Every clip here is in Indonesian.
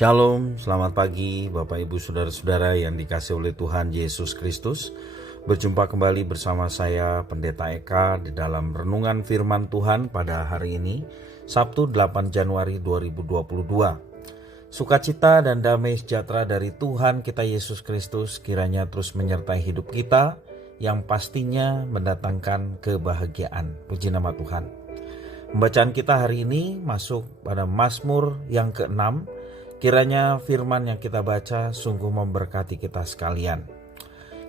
Shalom, selamat pagi Bapak Ibu Saudara-saudara yang dikasihi oleh Tuhan Yesus Kristus. Berjumpa kembali bersama saya Pendeta Eka di dalam renungan firman Tuhan pada hari ini, Sabtu 8 Januari 2022. Sukacita dan damai sejahtera dari Tuhan kita Yesus Kristus kiranya terus menyertai hidup kita yang pastinya mendatangkan kebahagiaan. Puji nama Tuhan. Pembacaan kita hari ini masuk pada Mazmur yang ke-6. Kiranya firman yang kita baca sungguh memberkati kita sekalian.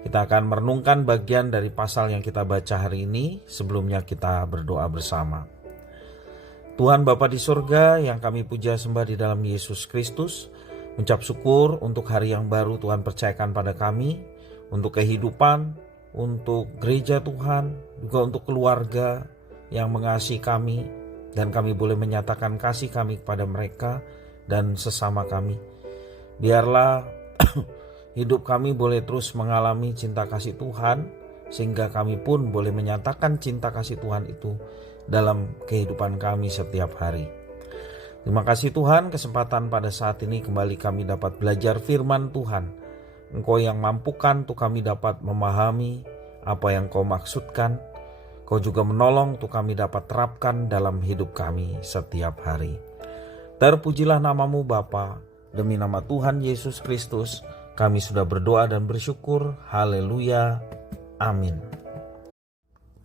Kita akan merenungkan bagian dari pasal yang kita baca hari ini. Sebelumnya kita berdoa bersama. Tuhan Bapa di surga yang kami puja sembah di dalam Yesus Kristus, mengucap syukur untuk hari yang baru Tuhan percayakan pada kami, untuk kehidupan, untuk gereja Tuhan, juga untuk keluarga yang mengasihi kami, dan kami boleh menyatakan kasih kami kepada mereka dan sesama kami. Biarlah hidup kami boleh terus mengalami cinta kasih Tuhan, sehingga kami pun boleh menyatakan cinta kasih Tuhan itu dalam kehidupan kami setiap hari. Terima kasih Tuhan, kesempatan pada saat ini kembali kami dapat belajar firman Tuhan. Engkau yang mampukan untuk kami dapat memahami apa yang Kau maksudkan. Kau juga menolong untuk kami dapat terapkan dalam hidup kami setiap hari. Terpujilah namamu Bapa, demi nama Tuhan Yesus Kristus, kami sudah berdoa dan bersyukur. Haleluya. Amin.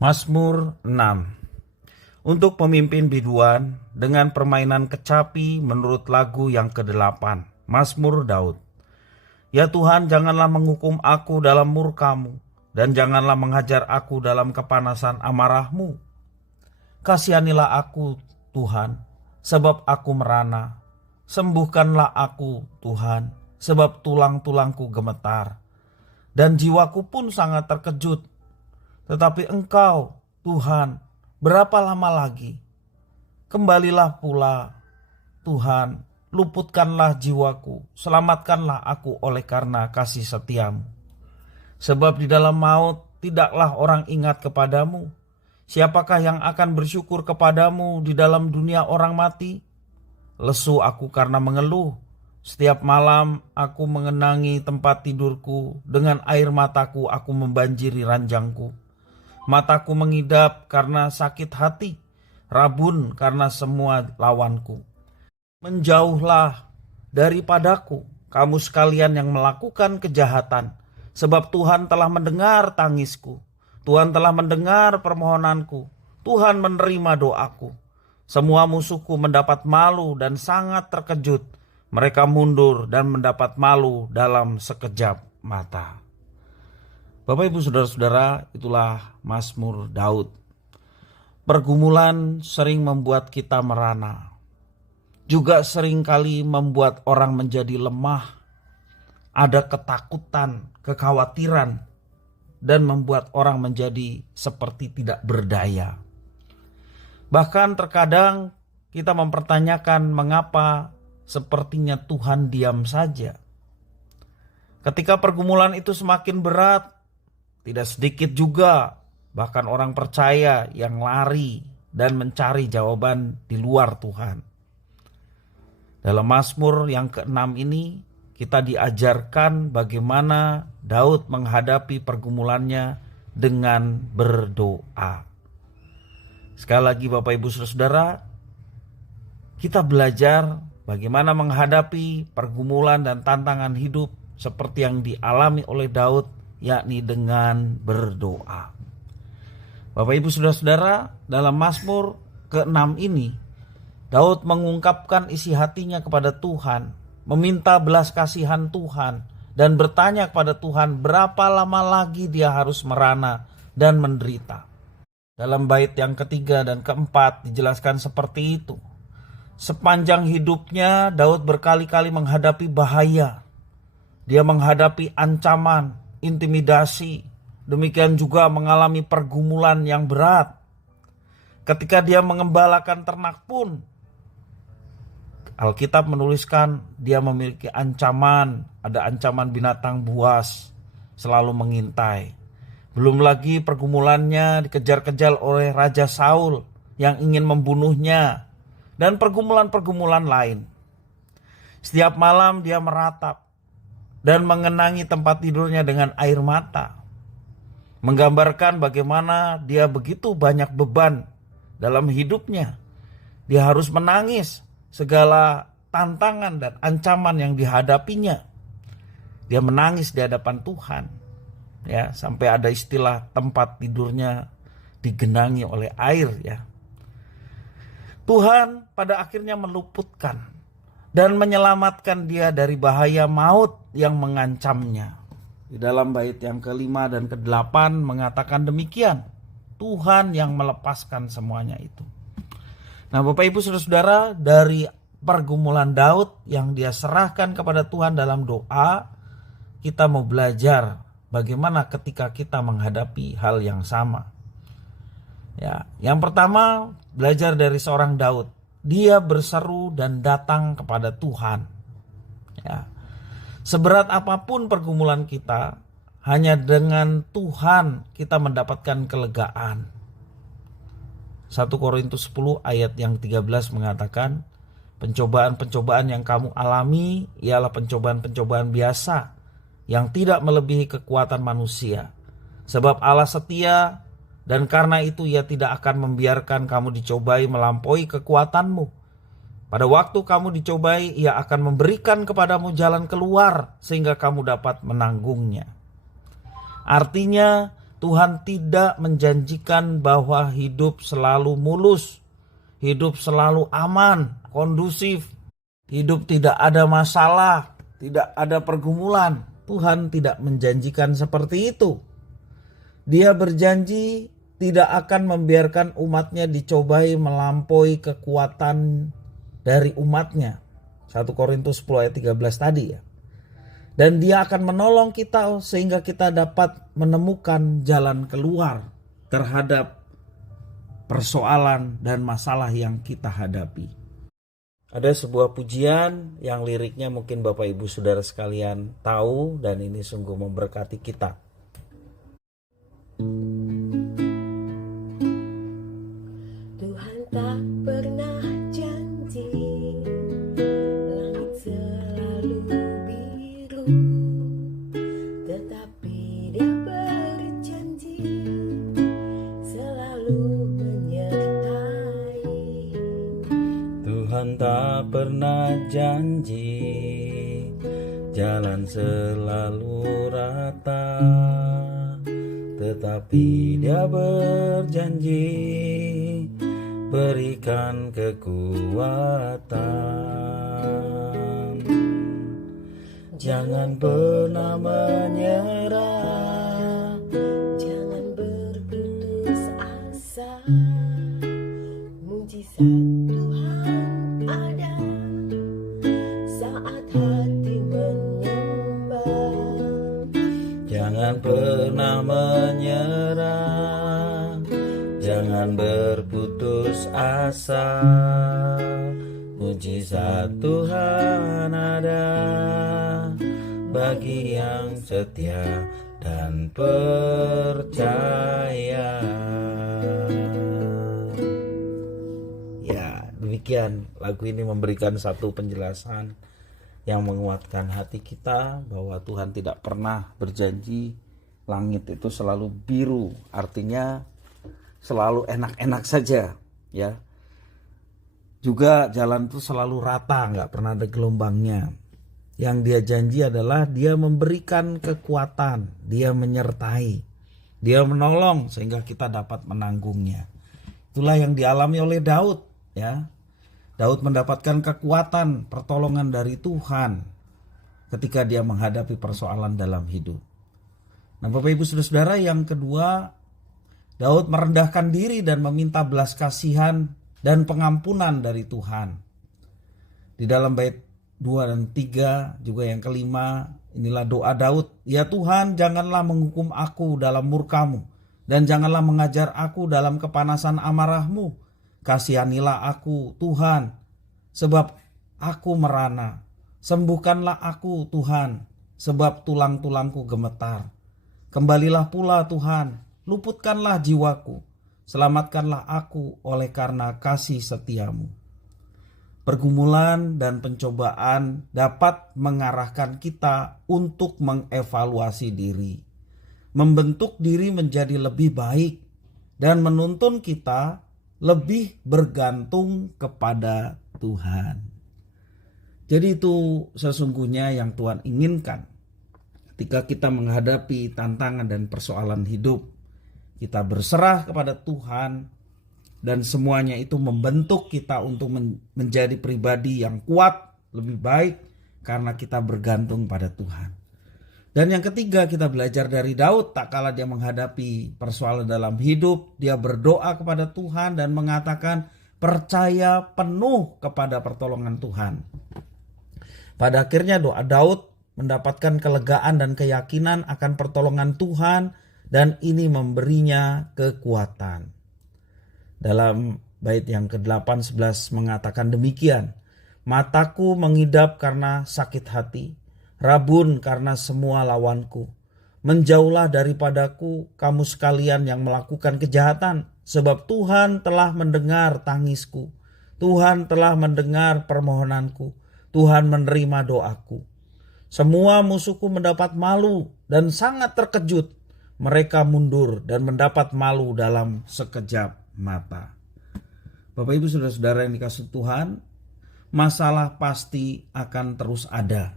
Mazmur 6. Untuk pemimpin biduan dengan permainan kecapi menurut lagu yang ke-8. Mazmur Daud. Ya Tuhan, janganlah menghukum aku dalam murka-Mu, dan janganlah menghajar aku dalam kepanasan amarah-Mu. Kasihanilah aku Tuhan, sebab aku merana. Sembuhkanlah aku Tuhan, sebab tulang-tulangku gemetar, dan jiwaku pun sangat terkejut. Tetapi Engkau, Tuhan, berapa lama lagi? Kembalilah pula, Tuhan, luputkanlah jiwaku, selamatkanlah aku oleh karena kasih setia-Mu. Sebab di dalam maut tidaklah orang ingat kepadamu. Siapakah yang akan bersyukur kepadamu di dalam dunia orang mati? Lesu aku karena mengeluh. Setiap malam aku mengenangi tempat tidurku. Dengan air mataku aku membanjiri ranjangku. Mataku mengidap karena sakit hati. Rabun karena semua lawanku. Menjauhlah daripadaku, kamu sekalian yang melakukan kejahatan. Sebab Tuhan telah mendengar tangisku. Tuhan telah mendengar permohonanku. Tuhan menerima doaku. Semua musuhku mendapat malu dan sangat terkejut. Mereka mundur dan mendapat malu dalam sekejap mata. Bapak Ibu Saudara-saudara, itulah Mazmur Daud. Pergumulan sering membuat kita merana. Juga seringkali membuat orang menjadi lemah. Ada ketakutan, kekhawatiran, dan membuat orang menjadi seperti tidak berdaya. Bahkan terkadang kita mempertanyakan mengapa sepertinya Tuhan diam saja. Ketika pergumulan itu semakin berat, tidak sedikit juga bahkan orang percaya yang lari dan mencari jawaban di luar Tuhan. Dalam Mazmur yang ke-6 ini kita diajarkan bagaimana Daud menghadapi pergumulannya dengan berdoa. Sekali lagi Bapak Ibu Saudara, kita belajar bagaimana menghadapi pergumulan dan tantangan hidup seperti yang dialami oleh Daud, yakni dengan berdoa. Bapak Ibu Saudara, dalam Mazmur ke-6 ini Daud mengungkapkan isi hatinya kepada Tuhan, meminta belas kasihan Tuhan, dan bertanya kepada Tuhan berapa lama lagi dia harus merana dan menderita. Dalam bait yang ketiga dan keempat dijelaskan seperti itu. Sepanjang hidupnya Daud berkali-kali menghadapi bahaya. Dia menghadapi ancaman, intimidasi, demikian juga mengalami pergumulan yang berat. Ketika dia mengembalakan ternak pun, Alkitab menuliskan dia memiliki ancaman, ada ancaman binatang buas selalu mengintai. Belum lagi pergumulannya dikejar-kejar oleh Raja Saul yang ingin membunuhnya, dan pergumulan-pergumulan lain. Setiap malam dia meratap dan mengenangi tempat tidurnya dengan air mata, menggambarkan bagaimana dia begitu banyak beban dalam hidupnya. Dia harus menangis segala tantangan dan ancaman yang dihadapinya. Dia menangis di hadapan Tuhan, ya, sampai ada istilah tempat tidurnya digenangi oleh air, ya. Tuhan pada akhirnya meluputkan dan menyelamatkan dia dari bahaya maut yang mengancamnya. Di dalam bait yang ke-5 dan ke-8 mengatakan demikian. Tuhan yang melepaskan semuanya itu. Nah, Bapak Ibu Saudara-saudara, dari pergumulan Daud yang dia serahkan kepada Tuhan dalam doa, kita mau belajar bagaimana ketika kita menghadapi hal yang sama. Ya, yang pertama, belajar dari seorang Daud. Dia berseru dan datang kepada Tuhan. Ya. Seberat apapun pergumulan kita, hanya dengan Tuhan kita mendapatkan kelegaan. 1 Korintus 10 ayat yang 13 mengatakan, pencobaan-pencobaan yang kamu alami ialah pencobaan-pencobaan biasa yang tidak melebihi kekuatan manusia. Sebab Allah setia, dan karena itu Ia tidak akan membiarkan kamu dicobai melampaui kekuatanmu. Pada waktu kamu dicobai, Ia akan memberikan kepadamu jalan keluar sehingga kamu dapat menanggungnya. Artinya, Tuhan tidak menjanjikan bahwa hidup selalu mulus, hidup selalu aman, kondusif, hidup tidak ada masalah, tidak ada pergumulan. Tuhan tidak menjanjikan seperti itu. Dia berjanji tidak akan membiarkan umatnya dicobai melampaui kekuatan dari umatnya. 1 Korintus 10 ayat 13 tadi, ya. Dan dia akan menolong kita sehingga kita dapat menemukan jalan keluar terhadap persoalan dan masalah yang kita hadapi. Ada sebuah pujian yang liriknya mungkin Bapak Ibu Saudara sekalian tahu, dan ini sungguh memberkati kita. Tuhan tak pernah janji langit selalu biru, tetapi Dia berjanji selalu menyertai. Tuhan tak pernah janji jalan selalu rata, tetapi Dia berjanji berikan kekuatan. Jangan pernah menyerah, Jangan berputus asa. Mujizat Tuhan ada saat hati menyembah. jangan pernah menyerah, jangan berputus asa. Mujizat Tuhan ada bagi yang setia dan percaya. Ya, demikian lagu ini memberikan satu penjelasan yang menguatkan hati kita bahwa Tuhan tidak pernah berjanji langit itu selalu biru, artinya selalu enak-enak saja, ya. Juga jalan itu selalu rata, nggak pernah ada gelombangnya. Yang dia janji adalah Dia memberikan kekuatan, Dia menyertai, Dia menolong sehingga kita dapat menanggungnya. Itulah yang dialami oleh Daud, ya. Daud mendapatkan kekuatan, pertolongan dari Tuhan ketika dia menghadapi persoalan dalam hidup. Nah, Bapak Ibu Saudara-saudara, yang kedua, Daud merendahkan diri dan meminta belas kasihan dan pengampunan dari Tuhan. Di dalam bait 2 dan 3 juga yang kelima, inilah doa Daud. Ya Tuhan, janganlah menghukum aku dalam murka-Mu, dan janganlah mengajar aku dalam kepanasan amarah-Mu. Kasihanilah aku Tuhan, sebab aku merana. Sembuhkanlah aku Tuhan, sebab tulang-tulangku gemetar. Kembalilah pula Tuhan, luputkanlah jiwaku. Selamatkanlah aku oleh karena kasih setiamu. pergumulan dan pencobaan dapat mengarahkan kita untuk mengevaluasi diri, membentuk diri menjadi lebih baik, dan menuntun kita lebih bergantung kepada Tuhan. Jadi itu sesungguhnya yang Tuhan inginkan ketika kita menghadapi tantangan dan persoalan hidup. Kita berserah kepada Tuhan dan semuanya itu membentuk kita untuk menjadi pribadi yang kuat, lebih baik karena kita bergantung pada Tuhan. Dan yang ketiga, kita belajar dari Daud. Tak kala dia menghadapi persoalan dalam hidup, dia berdoa kepada Tuhan dan mengatakan percaya penuh kepada pertolongan Tuhan. Pada akhirnya doa Daud mendapatkan kelegaan dan keyakinan akan pertolongan Tuhan, dan ini memberinya kekuatan. Dalam bait yang ke-8-11 mengatakan demikian, mataku mengidap karena sakit hati, rabun karena semua lawanku. Menjauhlah daripadaku kamu sekalian yang melakukan kejahatan, sebab Tuhan telah mendengar tangisku. Tuhan telah mendengar permohonanku. Tuhan menerima doaku. Semua musuhku mendapat malu dan sangat terkejut. Mereka mundur dan mendapat malu dalam sekejap mata. Bapak Ibu Saudara-saudara yang dikasihi Tuhan, masalah pasti akan terus ada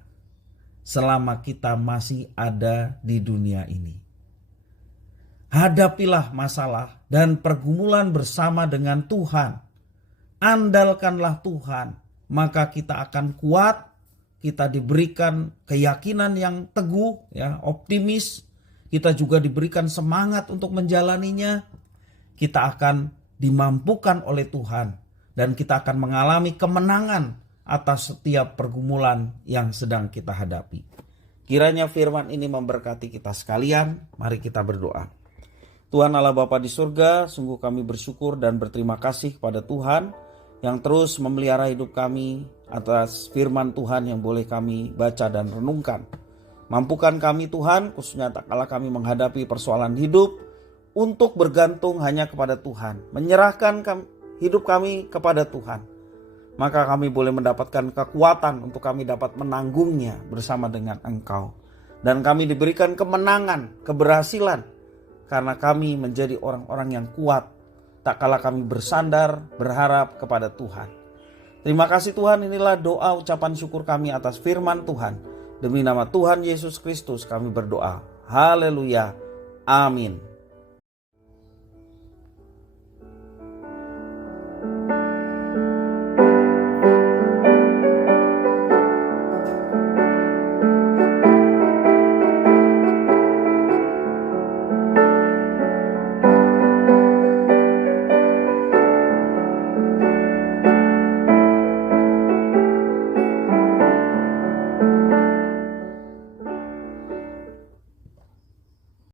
selama kita masih ada di dunia ini. Hadapilah masalah dan pergumulan bersama dengan Tuhan. Andalkanlah Tuhan, maka kita akan kuat, kita diberikan keyakinan yang teguh, ya, optimis. Kita juga diberikan semangat untuk menjalaninya. Kita akan dimampukan oleh Tuhan dan kita akan mengalami kemenangan atas setiap pergumulan yang sedang kita hadapi. Kiranya firman ini memberkati kita sekalian. Mari kita berdoa. Tuhan Allah Bapa di surga, sungguh kami bersyukur dan berterima kasih kepada Tuhan yang terus memelihara hidup kami atas firman Tuhan yang boleh kami baca dan renungkan. Mampukan kami Tuhan, khususnya tak kala kami menghadapi persoalan hidup, untuk bergantung hanya kepada Tuhan. Menyerahkan hidup kami kepada Tuhan. Maka kami boleh mendapatkan kekuatan untuk kami dapat menanggungnya bersama dengan Engkau. Dan kami diberikan kemenangan, keberhasilan. Karena kami menjadi orang-orang yang kuat. Tak kala kami bersandar, berharap kepada Tuhan. Terima kasih Tuhan, inilah doa ucapan syukur kami atas firman Tuhan. Demi nama Tuhan Yesus Kristus kami berdoa. Haleluya. Amin.